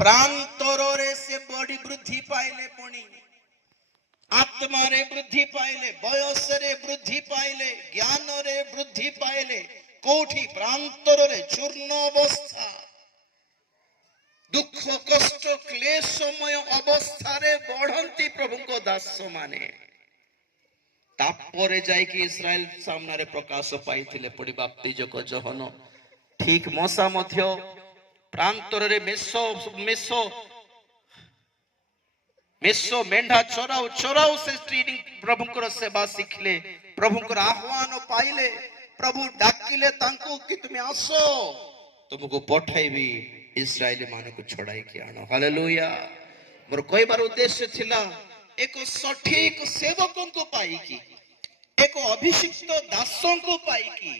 ପ୍ରାନ୍ତରରେ ସେ ବଡି ବୃଦ୍ଧି ପାଇଲେ, ପୁଣି ଆତ୍ମାରେ ବୃଦ୍ଧି ପାଇଲେ, ବୟସରେ ବୃଦ୍ଧି ପାଇଲେ, ଜ୍ଞାନରେ ବୃଦ୍ଧି ପାଇଲେ। କୋଉଠି? ପ୍ରାନ୍ତରରେ ଚୂର୍ଣ୍ଣ ଅବସ୍ଥା, ଦୁଃଖ କଷ୍ଟ କ୍ଲେଶମୟ ଅବସ୍ଥାରେ ବଢନ୍ତି ପ୍ରଭୁଙ୍କ ଦାସ ମାନେ। ତାପରେ ଯାଇକି ଇସ୍ରାଏଲ ସାମ୍ନାରେ ପ୍ରକାଶ ପାଇଥିଲେ। ପଡି ବାପ୍ତିଜକ ଯୋହନ। ଠିକ ମଶା ମଧ୍ୟ ପ୍ରାନ୍ତରରେ ମେଷ ମେଣ୍ଢା ଚରାଉ ଚରାଉ ସେ ପ୍ରଭୁଙ୍କର ସେବା ଶିଖିଲେ, ପ୍ରଭୁଙ୍କର ଆହ୍ୱାନ ପାଇଲେ। ପ୍ରଭୁ ଡାକିଲେ ତାଙ୍କୁ କି ତୁମେ ଆସ, ତୁମକୁ ପଠାଇବି ଇସ୍ରାଏଲ ମାନଙ୍କୁ ଛଡାଇକି ଆଣ। ହାଲେଲୁୟା। ମୋର କହିବାର ଉଦ୍ଦେଶ୍ୟ ଥିଲା, ଏକ ସଠିକ ସେବକଙ୍କୁ ପାଇକି, ଏକ ଅଭିଷିକ୍ତ ଦାସଙ୍କୁ ପାଇକି,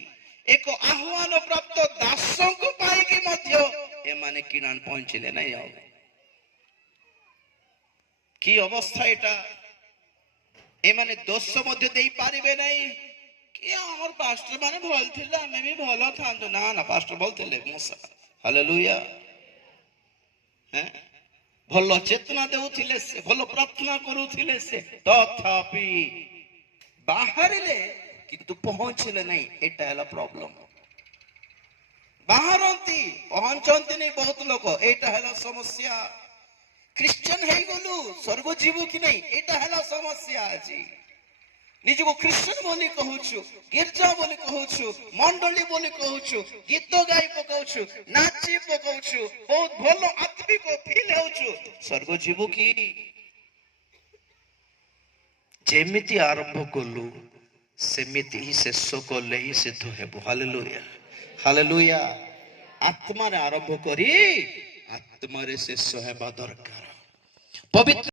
ଏକ ଆହ୍ୱାନ ପ୍ରାପ୍ତ ଦାସଙ୍କୁ ପାଇକି ମଧ୍ୟ ଏମାନେ କିଣାନ ପହଞ୍ଚିଲେ ନାହିଁ। ଆଉ କି ଅବସ୍ଥା ଏଟା! ଏମାନେ ଦୋଷ ମଧ୍ୟ ଦେଇପାରିବେ ନାହିଁ କି ଆମର ପାଷ୍ଟର ମାନେ ଭଲ ଥିଲେ, ଆମେ ବି ଭଲ ଥାନ୍ତୁ। ନା ନା, ପାଷ୍ଟର ଭଲ ଥିଲେ ମୂଷା। ହାଲେଲୁୟା। ଭଲ ଚେତନା ଦେଉଥିଲେ, ସେ ଭଲ ପ୍ରାର୍ଥନା କରୁଥିଲେ, ସେ ତଥାପି ବାହାରିଲେ କିନ୍ତୁ ପହଞ୍ଚିଲେ ନାହିଁ। ଏଟା ହେଲା ପ୍ରୋବ୍ଲେମ। ବାହାରନ୍ତି, ପହଞ୍ଚନ୍ତି ନାହିଁ ବହୁତ ଲୋକ। ଏଇଟା ହେଲା ସମସ୍ୟା। ଖ୍ରୀଷ୍ଟିଆନ ହେଇଗଲୁ, ସ୍ୱର୍ଗ ଯିବୁ କି ନାହିଁ, ଏଇଟା ହେଲା ସମସ୍ୟା। ଆଜି ନିଜକୁ ଖ୍ରୀଷ୍ଟିଆନ ବୋଲି କହୁଛୁ, ଗିର୍ଜା ବୋଲି କହୁଛୁ, ମଣ୍ଡଳୀ ବୋଲି କହୁଛୁ, ଗୀତ ଗାଇ ପକାଉଛୁ, ନାଚି ପକାଉଛୁ, ବହୁତ ଭଲ ଆତ୍ମିକ ଫିଲ୍ ହେଉଛୁ। ସ୍ୱର୍ଗ ଯିବୁ କି? ଯେମିତି ଆରମ୍ଭ କଲୁ ସେମିତି ହିଁ ଶେଷ କଲେ ହିଁ ସିଦ୍ଧ ହେବ। ହାଲେଲୁୟା, ହାଲେଲୁୟା। ଆତ୍ମାରେ ଆରମ୍ଭ କରି ଆତ୍ମାରେ ଶେଷ ହେବା ଦରକାର। ପବିତ୍ର